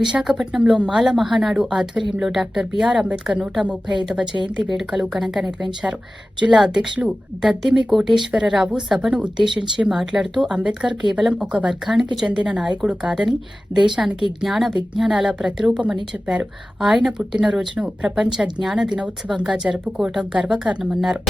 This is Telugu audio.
విశాఖపట్నంలో మాల మహానాడు ఆధ్వర్యంలో డాక్టర్ బిఆర్ అంబేద్కర్ 135వ జయంతి వేడుకలు ఘనంగా నిర్వహించారు. జిల్లా అధ్యక్షులు దద్దిమి కోటేశ్వరరావు సభను ఉద్దేశించి మాట్లాడుతూ అంబేద్కర్ కేవలం ఒక వర్గానికి చెందిన నాయకుడు కాదని, దేశానికి జ్ఞాన విజ్ఞానాల ప్రతిరూపమని చెప్పారు. ఆయన పుట్టినరోజును ప్రపంచ జ్ఞాన దినోత్సవంగా జరుపుకోవడం గర్వకారణమన్నారు.